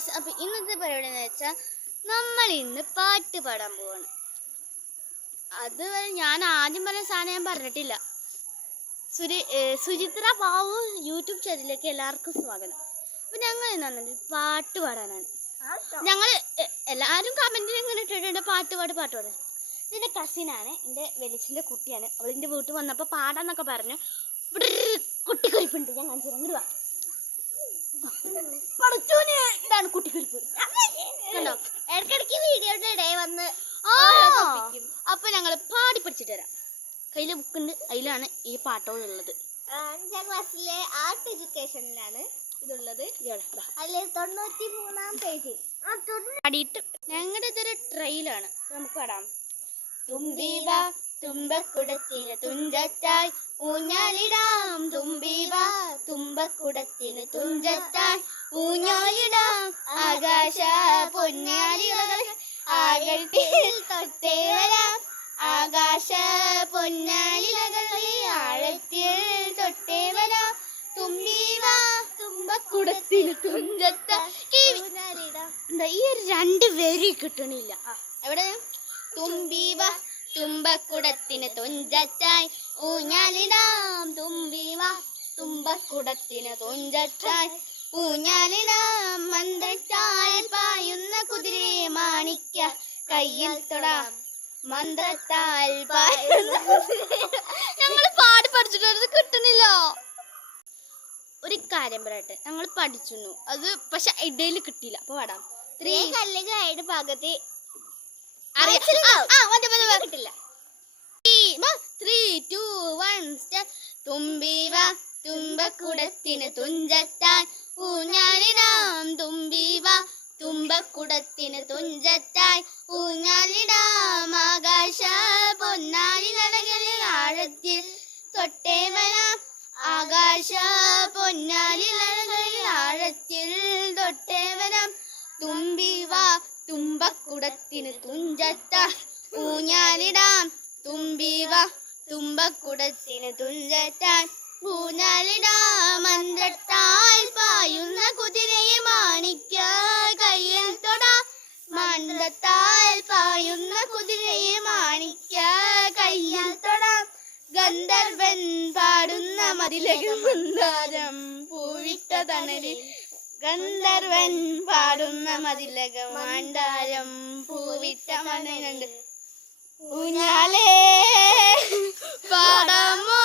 Guys, അപ്പോൾ ഇന്നത്തെ പരിപാടി എന്ന് വെച്ചാൽ നമ്മൾ ഇന്ന് പാട്ട് പാടാൻ പോവാണ്. അതുവരെ ഞാൻ ആദ്യം പറഞ്ഞ സാധനം ഞാൻ പറഞ്ഞിട്ടില്ല. സുചിത്ര ബാബു യൂട്യൂബ് ചാനലിലേക്ക് എല്ലാവർക്കും സ്വാഗതം. അപ്പോൾ ഞങ്ങൾ ഇന്ന് വന്നിട്ട് പാട്ട് പാടാനാണ്. ഞങ്ങൾ എല്ലാവരും കമൻറ്റിൽ ഇങ്ങനെ ഇട്ടിട്ടുണ്ട് പാട്ട് പാടാൻ. ഇതിൻ്റെ കസിനാണ്, എൻ്റെ വെളിച്ചിൻ്റെ കുട്ടിയാണ്. അവളിൻ്റെ വീട്ടിൽ വന്നപ്പോൾ പാടാന്നൊക്കെ പറഞ്ഞു. ഇവിടെ കുട്ടിക്കുരിപ്പുണ്ട്, ഞാൻ കാണിച്ചു തരാം. ഇങ്ങോട്ട് പഠിച്ചോന് ഇതാണ് കുട്ടിക്കുരിപ്പ്. കണ്ടോ, ഇടയ്ക്കിടയ്ക്ക് വീഡിയോയുടെ ഇടയിൽ വന്ന് അപ്പൊ ഞങ്ങൾ പാടി പഠിച്ചിട്ട് തരാം. കയ്യില് ബുക്കുണ്ട്, അതിലാണ് ഈ പാട്ടുകളുള്ളത്. 5ാം ക്ലാസ്സിലെ ആർട്ട് എഡ്യൂക്കേഷനിലാണ് ഇതുള്ളത്. അതിൽ 93-ാം പേജിൽ പാടിയിട്ട് ഞങ്ങളുടെ ഇതൊരു ട്രെയിലാണ്. നമുക്ക് പാടാം. തുമ്പീവ തുമ്പക്കുടത്തിന് തുഞ്ചത്തായി ഊഞ്ഞാലിടാം, തുമ്പീവ തുമ്പക്കുടത്തിന് തുഞ്ചത്തായി ഊഞ്ഞാലിടാം, ആകാശ പൊന്നാലികൾ ആഴത്തിൽ തൊട്ടേ വരാം, ആകാശ പൊന്നാലികളിൽ ആഴത്തിൽ തൊട്ടേ വരാം, തുമ്പീവ തുമ്പക്കുടത്തിന് തുഞ്ചത്തായി. ഈ ഒരു 2 വരി കിട്ടണില്ല. എവിടെ? തുമ്പീവ തുമ്പക്കുടത്തിന് തുഞ്ചത്തായി ഊഞ്ഞാലിടാം, തുമ്പീവ തുമ്പക്കുടത്തിന് തുഞ്ചത്തായി ഊഞ്ഞാലിടാം, മന്ത്രത്താൽ പായുന്ന കുതിരയെ മാണിക്ക കയ്യിൽ തൊടാം, മന്ത്രത്താൽ പായുന്ന ഞങ്ങൾ പാടി പഠിച്ചിട്ട് കിട്ടുന്നില്ല. ഒരു കാര്യം പറയട്ടെ, ഞങ്ങൾ പഠിച്ചു, അത് പക്ഷെ ഇടയിൽ കിട്ടിയില്ല. അപ്പൊ പാടാം. 3 കല്ലുകായുടെ പകുതി കിട്ടില്ല. 3, 2, 1 സ്റ്റാർട്ട്. തുമ്പീവ തുമ്പക്കുടത്തിന് തുഞ്ചത്താൻ ഊഞ്ഞാലിടാം, തുമ്പീവ തുമ്പക്കുടത്തിന് തുഞ്ചത്തായി ഊഞ്ഞാലിടാം, ആകാശ പൊന്നാലി നടകളിൽ ആഴത്തിൽ തൊട്ടേ വരാം, ആകാശ പൊന്നാലി നടകളിൽ ആഴത്തിൽ തൊട്ടേ വരാം, തുമ്പീവ തുമ്പക്കുടത്തിന് തുഞ്ചത്തായി ഊഞ്ഞാലിടാം, തുമ്പീവ തുമ്പക്കുടത്തിന് തുഞ്ചത്തായി ഊഞ്ഞാലിടാം, മന്ത്രത്താൽ പായുന്ന കുതിരയെ മാണിക്ക കയ്യിൽ തൊടാം, മന്ത്രത്താൽ പായുന്ന കുതിരയെ മാണിക്ക കയ്യിൽ തൊടാം, ഗന്ധർവൻ പാടുന്ന മതിലകം മന്ദാരം പൂവിട്ട തണലിൽ, ഗന്ധർവൻ പാടുന്ന മതിലകം മന്ദാരം പൂവിട്ട മണലുണ്ട്, ഊഞ്ഞാലേ പാടാമോ